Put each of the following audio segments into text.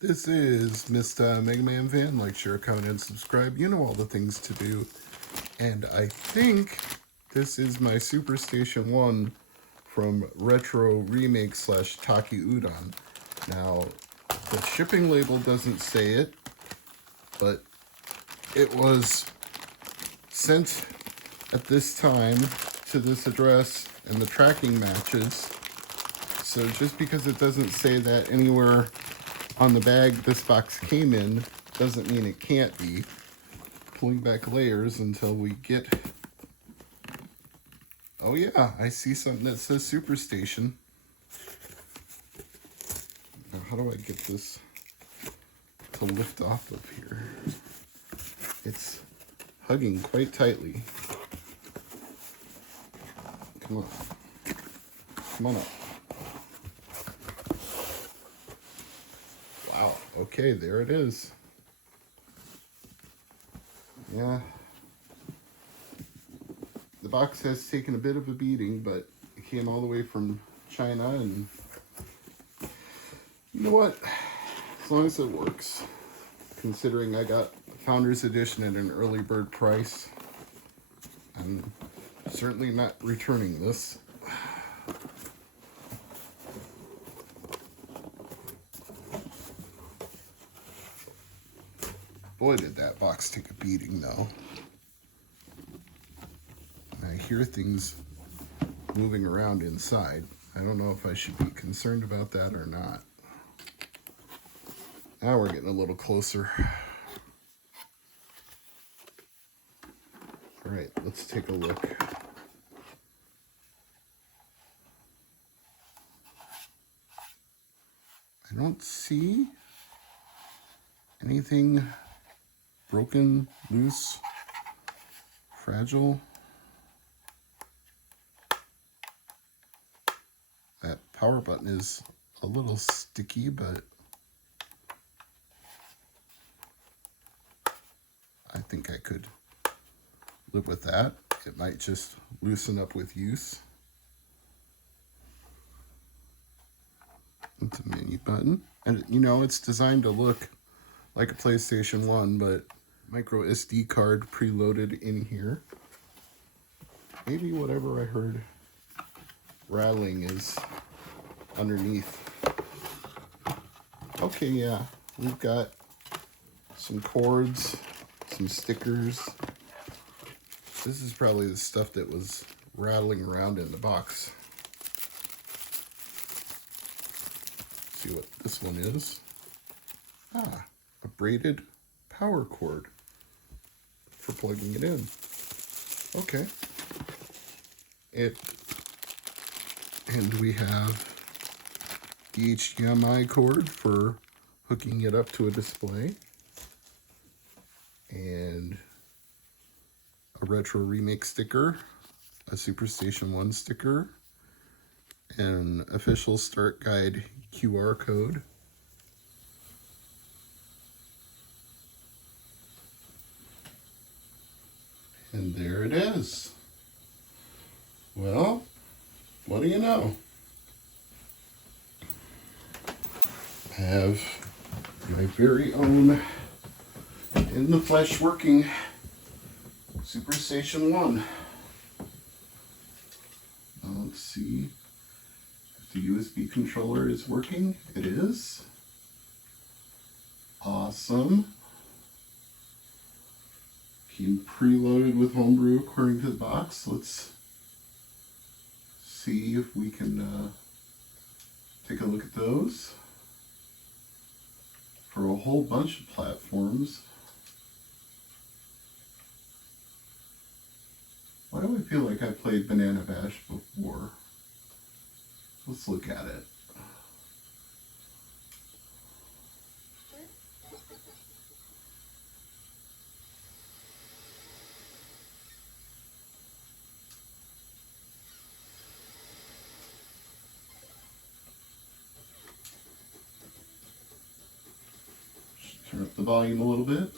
This is Mr. MegaManFan. Like, share, comment, and subscribe. You know all the things to do. And I think this is my SuperStation One from Retro Remake / Taki Udon. Now, the shipping label doesn't say it, but it was sent at this time to this address, and the tracking matches. So just because it doesn't say that anywhere on the bag this box came in doesn't mean it can't be. Pulling back layers until we get... Oh yeah, I see something that says SuperStation. Now how do I get this to lift off of here? It's hugging quite tightly. Come on. Come on up. Wow, okay, there it is. Yeah. The box has taken a bit of a beating, but it came all the way from China, and you know what? As long as it works. Considering I got Founders Edition at an early bird price, I'm certainly not returning this. Boy, did that box take a beating, though. I hear things moving around inside. I don't know if I should be concerned about that or not. Now we're getting a little closer. All right, let's take a look. I don't see anything broken, loose, fragile. That power button is a little sticky, but I think I could live with that. It might just loosen up with use. It's a mini button. And you know, it's designed to look like a PlayStation 1, but micro SD card preloaded in here. Maybe whatever I heard rattling is underneath. Okay, yeah, we've got some cords, some stickers. This is probably the stuff that was rattling around in the box. Let's see what this one is. Ah, a braided power cord for plugging it in. Okay. And we have the HDMI cord for hooking it up to a display, and a Retro Remake sticker, a SuperStation One sticker, an official start guide QR code. And there it is. Well, what do you know? I have my very own in the flesh working SuperStation One. Now let's see if the USB controller is working. It is. Awesome. Came preloaded with Homebrew according to the box. Let's see if we can take a look at those. For a whole bunch of platforms. Why do I feel like I played Banana Bash before? Let's look at it. Turn up the volume a little bit.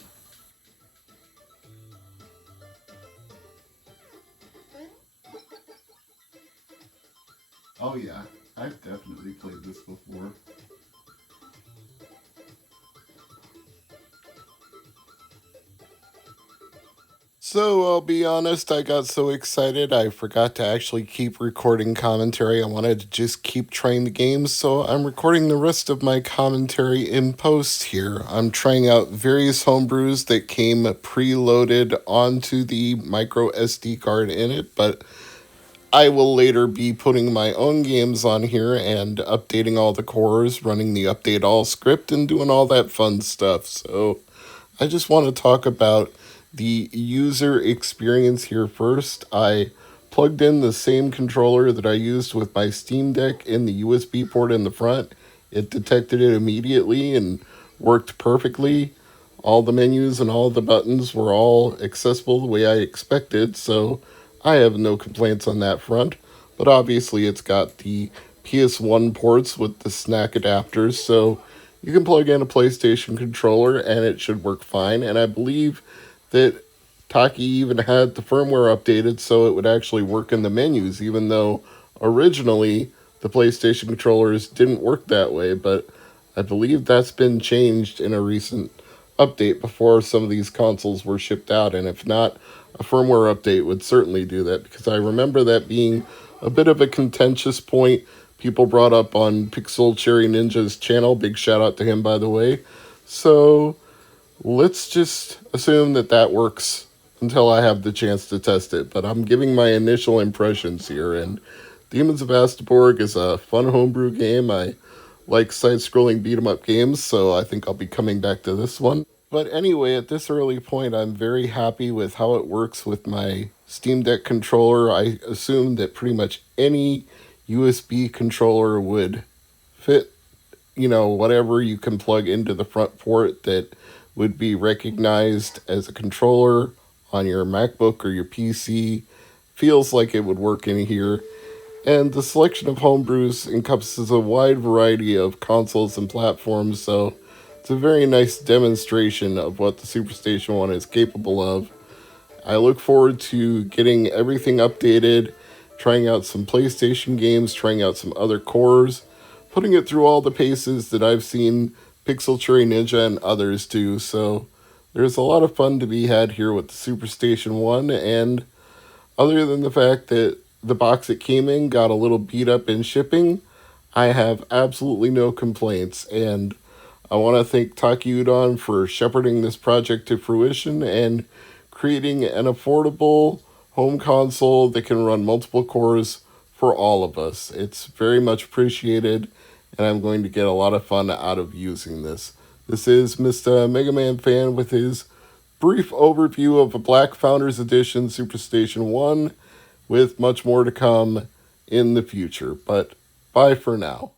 Oh yeah, I've definitely played this before. So I'll be honest, I got so excited I forgot to actually keep recording commentary. I wanted to just keep trying the game, so I'm recording the rest of my commentary in post here. I'm trying out various homebrews that came preloaded onto the micro SD card in it, but I will later be putting my own games on here and updating all the cores, running the update all script, and doing all that fun stuff. So I just want to talk about the user experience here first. I plugged in the same controller that I used with my Steam Deck in the USB port in the front. It detected it immediately and worked perfectly. All the menus and all the buttons were all accessible the way I expected, so I have no complaints on that front. But obviously it's got the PS1 ports with the snack adapters, so you can plug in a PlayStation controller and it should work fine. And I believe that Taki even had the firmware updated so it would actually work in the menus, even though originally the PlayStation controllers didn't work that way. But I believe that's been changed in a recent update before some of these consoles were shipped out. And if not, a firmware update would certainly do that, because I remember that being a bit of a contentious point people brought up on Pixel Cherry Ninja's channel. Big shout out to him, by the way. So let's just assume that that works until I have the chance to test it. But I'm giving my initial impressions here, and Demons of Astaborg is a fun homebrew game. I like side-scrolling beat-em-up games, so I think I'll be coming back to this one. But anyway, at this early point, I'm very happy with how it works with my Steam Deck controller. I assume that pretty much any USB controller would fit, whatever you can plug into the front port that would be recognized as a controller on your MacBook or your PC. Feels like it would work in here. And the selection of homebrews encompasses a wide variety of consoles and platforms, so it's a very nice demonstration of what the SuperStation One is capable of. I look forward to getting everything updated, trying out some PlayStation games, trying out some other cores, putting it through all the paces that I've seen Pixel Cherry Ninja and others do. So there's a lot of fun to be had here with the SuperStation One, and other than the fact that the box it came in got a little beat up in shipping, I have absolutely no complaints, and I want to thank Taki Udon for shepherding this project to fruition and creating an affordable home console that can run multiple cores for all of us. It's very much appreciated, and I'm going to get a lot of fun out of using this. This is Mr. MegaManFan with his brief overview of a Black Founders Edition SuperStation One, with much more to come in the future. But bye for now.